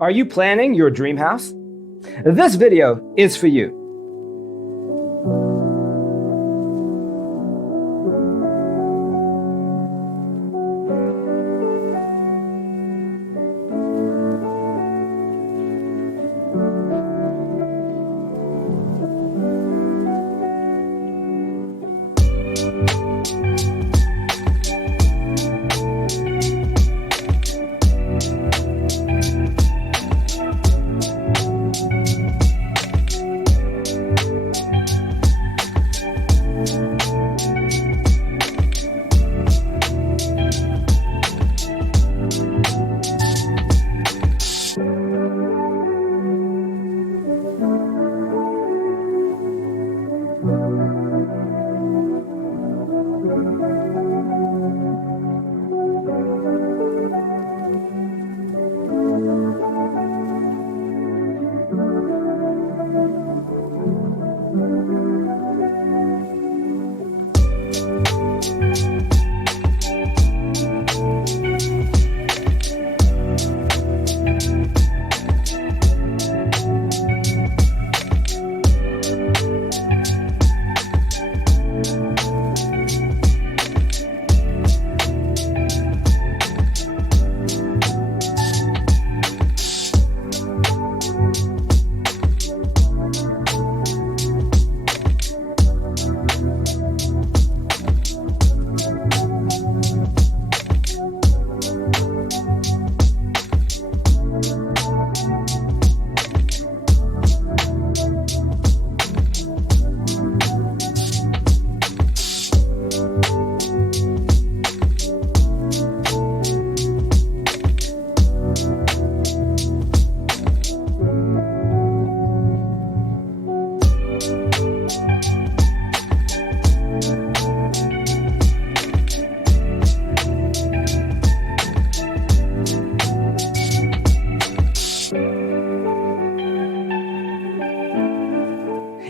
Are you planning your dream house? This video is for you.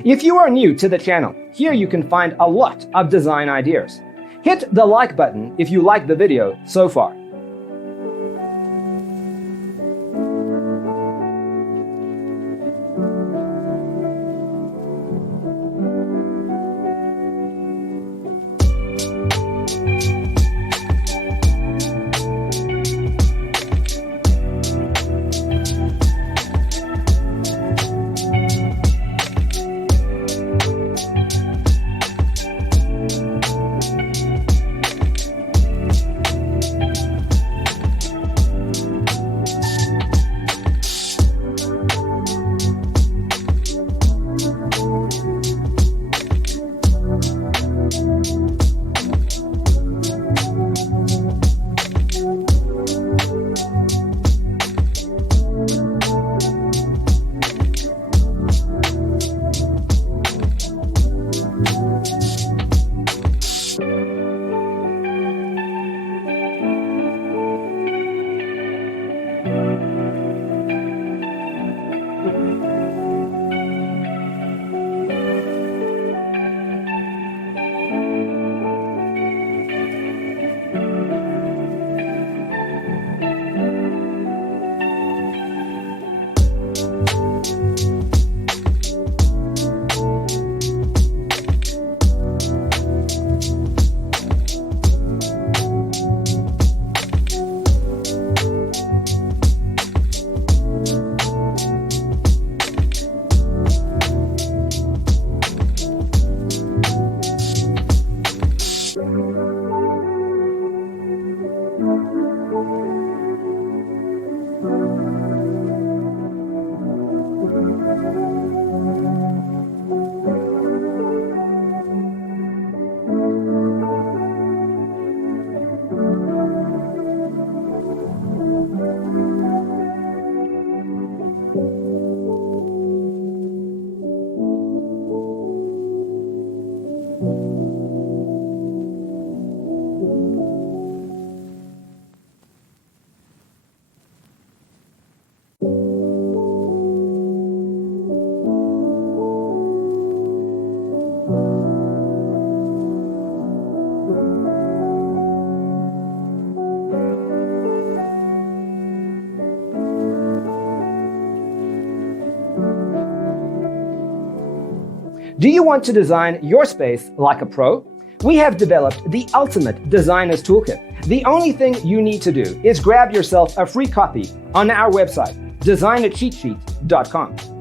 If you are new to the channel, here you can find a lot of design ideas. Hit the like button if you like the video so far. Do you want to design your space like a pro? We have developed the ultimate designer's toolkit. The only thing you need to do is grab yourself a free copy on our website, designercheatsheet.com.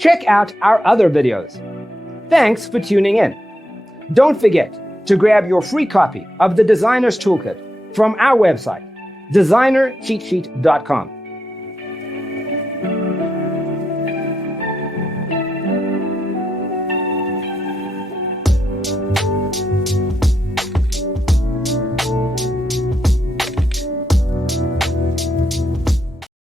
Check out our other videos. Thanks for tuning in. Don't forget to grab your free copy of the Designer's Toolkit from our website, designercheatsheet.com.